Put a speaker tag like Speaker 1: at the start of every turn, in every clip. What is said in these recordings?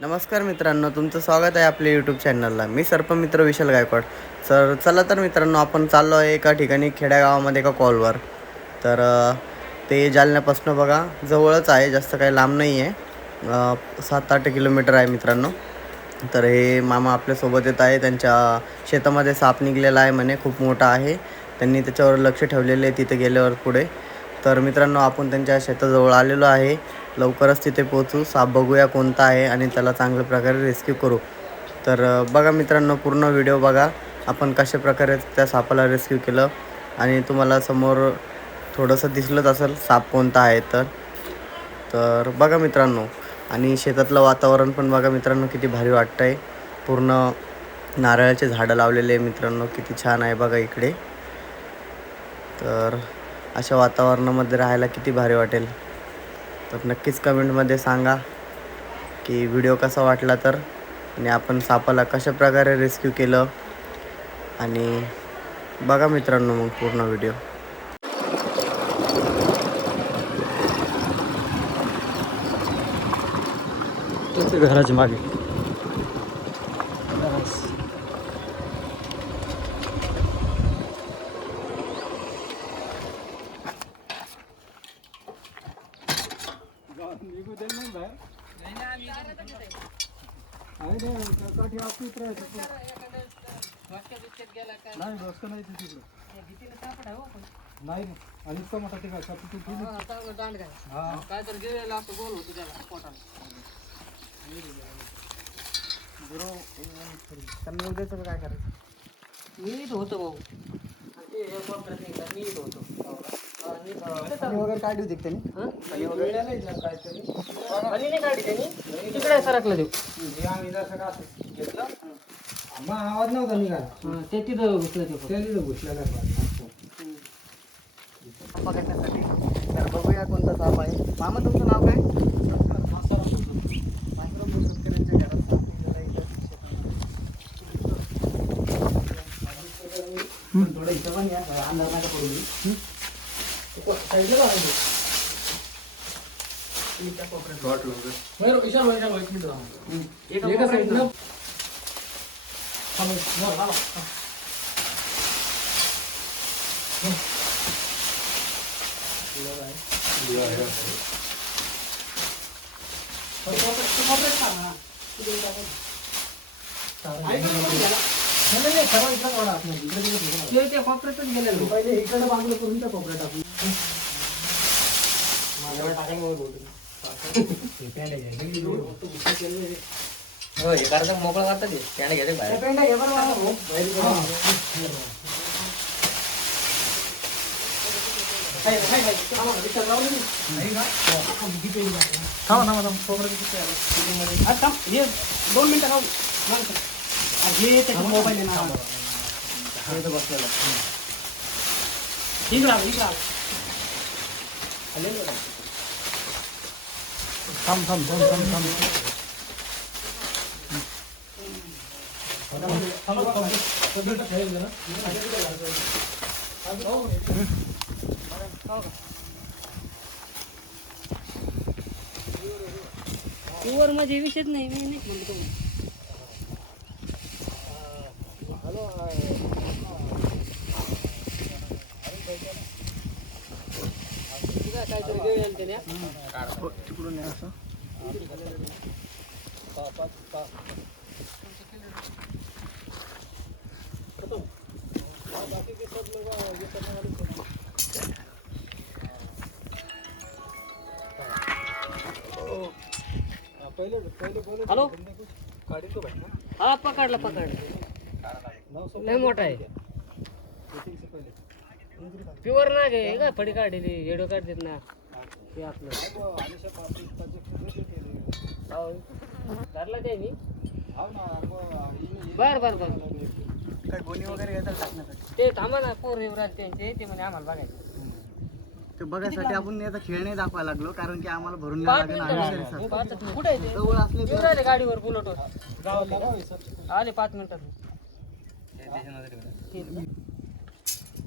Speaker 1: नमस्कार मित्रांनो तुमचं स्वागत आहे आपल्या यूट्यूब चॅनलला मी सर्पमित्र विशाल गायकवाड. तर चला तर मित्रांनो आपण चाललो आहे एका ठिकाणी खेड्यागावामध्ये एका कॉलवर तर ते जालन्यापासून बघा जवळच आहे जास्त काही लांब नाही आहे सात आठ किलोमीटर आहे मित्रांनो. तर हे मामा आपल्यासोबत येत आहे त्यांच्या शेतामध्ये साप निघलेला आहे म्हणे खूप मोठा आहे. त्यांनी त्याच्यावर लक्ष ठेवलेले आहे तिथे गेल्यावर पुढे. तर मित्रांनो आपण त्यांच्या शेताजवळ आलेलो आहे. लवकरच तिथे पोहोचू. साप बघूया कोणता आहे आणि त्याला चांगल्या प्रकारे रेस्क्यू करू. तर बघा मित्रांनो पूर्ण व्हिडिओ बघा. आपण कशा प्रकारे त्या सापाला रेस्क्यू केलं आणि तुम्हाला समोर थोडंसं दिसलंच असेल साप कोणता आहे तर. तर बघा मित्रांनो आणि शेतातलं वातावरण पण बघा मित्रांनो किती भारी वाटतं आहे पूर्ण नारळाचे झाडं लावलेले आहे मित्रांनो किती छान आहे बघा इकडे. तर अशा वातावरणामध्ये राहायला किती भारी वाटेल. तर नक्कीच कमेंटमध्ये सांगा की व्हिडिओ कसा वाटला तर आणि आपण सापाला कशा प्रकारे रेस्क्यू केलं आणि बघा मित्रांनो मग पूर्ण व्हिडिओ.
Speaker 2: घराच्या मागे. नाही आणि इतका मोठा ठिकाण
Speaker 3: काय तर गेलेला असं गोल होतं त्याला पोटाला
Speaker 1: त्यांना उद्याचं काय करायचं
Speaker 3: मी इथं होतो भाऊ आणि ते नाही का? मी होतो.
Speaker 1: वगैरे काढली होती का त्यांनी? पाणी वगैरे
Speaker 3: आणि नाही काढली त्यांनी. तिकडे सरकलं देऊ.
Speaker 2: आवाज नव्हता निघाला.
Speaker 3: हं, ते तिथं घुसलं ते
Speaker 2: त्या तिथं घुसलेला
Speaker 1: बघण्यासाठी तर बघूया कोणता साप आहे. मामा तुमचं नाव काय मायक्रो शेतकऱ्यांच्या घरात साप निघाला इथं शेतामध्ये. पण थोडं इथं पण या अंधार नका पडू देऊ. साईडला लावायचं. इथच्या कोपऱ्यात.
Speaker 3: ते त्या कोपऱ्यातच गेलेलो.
Speaker 1: पहिले इकडं बांगलं करून त्या कोपऱ्यात टाकू.
Speaker 3: हो हे मोकळा करता ते. त्याने घ्यायचं बाहेर.
Speaker 1: पेंड्या घे बरं मामा भाऊ. बाहेर करून.
Speaker 2: थांबा थांबा थांबा कोपऱ्यात
Speaker 1: दोन मिनिटं राहू हे त्याचा मोबाईल आहे ना इथं बसलेला.
Speaker 3: इकडं आलं, इकडं आलं.
Speaker 2: थांब थांब थांब थांब थांब.
Speaker 3: वर माझे विषयच नाही मी नाही म्हणतो काहीतरी गेलेलं त्याने
Speaker 1: तिकडून असं
Speaker 3: हॅलो. हा पकडला पकडला. लय मोठा आहे. प्युअर ना गे का? फडी काढलेली येडो काढतात ना. ते आपलं. हो. धरला त्यांनी बर बर बर.
Speaker 1: काय गोणी वगैरे येतात टाकण्यासाठी
Speaker 3: ते थांबा ना पोर युवराज त्यांचे ते म्हणे आम्हाला बघायचं.
Speaker 1: ते बघायसाठी आपण याचा खेळ नाही दाखवायला लागलो कारण की आम्हाला भरून
Speaker 3: पाच
Speaker 1: लागेल
Speaker 3: मिनिटं. कुठे आहे ते?
Speaker 1: जवळ असले
Speaker 3: येऊन राहिले गाडीवर बुलेटवर. आले पाच मिनिटात.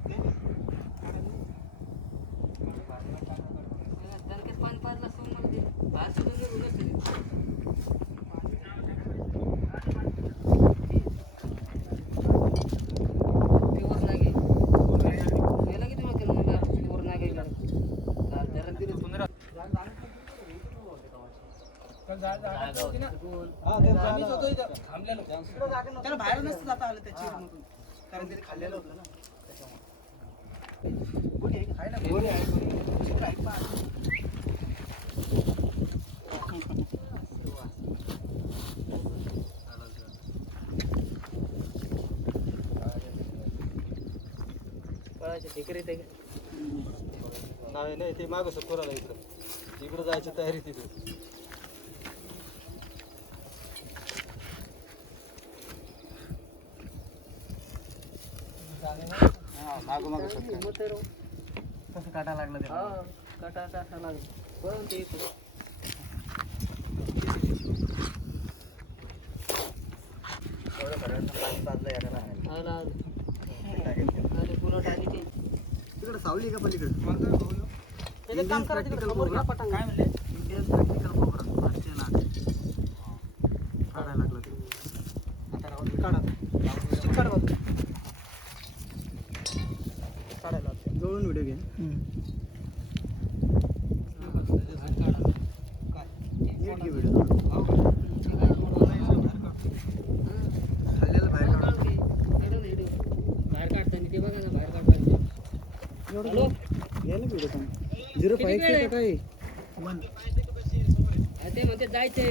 Speaker 3: ठीक. दणक्यात पाणी पाजलं असतं मला ते बाहेर सोडून निघून येतं ते. ते वर नाही गे. गेला की तुम्हाला केलं म्हणलं, ते वर नाही गे गेलं. चाल, त्याला दिलं पंधरा.
Speaker 2: त्याला बाहेर नसतं जाता आलं. कारण त्याने खाल्लेलं होतं ना कोणी आहे? आहे ना, कोणी आहे, कोणी आहे. शिकला आहे पहा.
Speaker 3: पळायचे ठिकरे ते
Speaker 4: नाही नाही ते मागं सकोराला इकडं इकडं जायची तयारी तिथे मागं मागं सकोर
Speaker 2: कसं काटा लागला त्याला
Speaker 3: हा काटा काटा लागेल पळून ते येतो आला अरे पुरं टाकी ते
Speaker 1: तिकडे सावली का पलीकडे
Speaker 2: त्याचं काम करा तिकडे समोर घ्या पटांग. काय म्हणले
Speaker 1: इंडियन प्रॅक्टिकल कोबरा आजचे नाग काढायला लागलं ते
Speaker 2: आता राहू दे. काढा आता. काढा बाजूला. काढायला लावते.
Speaker 1: जवळून व्हिडिओ घे
Speaker 2: काय?
Speaker 1: नीट घे व्हिडिओ खाल्लेलं बाहेर काढ
Speaker 3: बाहेर काढताना ते बघा ना बाहेर काढताना हॅलो
Speaker 1: घे ना व्हिडिओ झिरो
Speaker 3: किती वेळ आहे?
Speaker 1: काय?
Speaker 3: ते म्हणते जायचे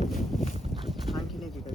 Speaker 1: आणखी नाही की काय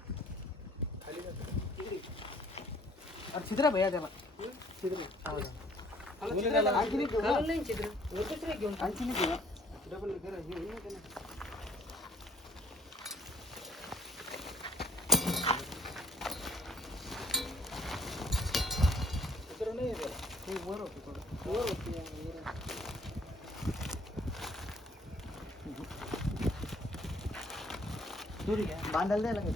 Speaker 2: अरे छिद्रा भैया त्याला
Speaker 3: घालून नाही चित्र वरतीच रे घेऊन
Speaker 2: आणखी नाही घेऊया. डबल करा, हे होईल ना त्याला. छिद्र नाही आहे त्याला. हे वर होतं थोडं. दोरी घ्या.
Speaker 1: बांधायला द्यायला काय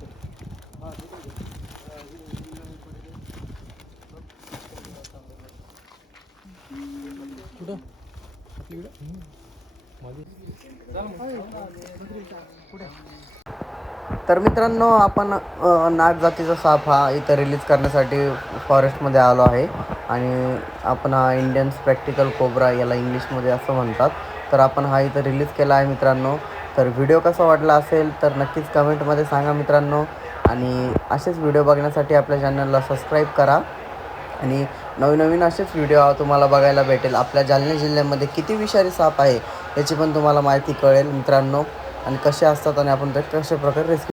Speaker 2: कुठं
Speaker 1: तर मित्रांनो आपण नाग जातीचा साप हा इथं रिलीज करण्यासाठी फॉरेस्टमध्ये आलो आहे. आणि आपण हा इंडियन प्रॅक्टिकल कोबरा याला इंग्लिशमध्ये असं म्हणतात. तर आपण हा इथं रिलीज केला आहे मित्रांनो. तर व्हिडिओ कसा वाटला असेल तर नक्कीच कमेंटमध्ये सांगा मित्रांनो. आणि असेच व्हिडिओ बघण्यासाठी आपल्या चॅनलला सबस्क्राईब करा. आणि नवनवीन असेच व्हिडिओ तुम्हाला बघायला भेटेल. आपल्या जालना जिल्ह्यामध्ये किती विषारी साप आहे याची पण तुम्हाला माहिती कळेल मित्रांनो. आणि कसे असतात आणि आपण ते कशा प्रकारे रेस्क्यू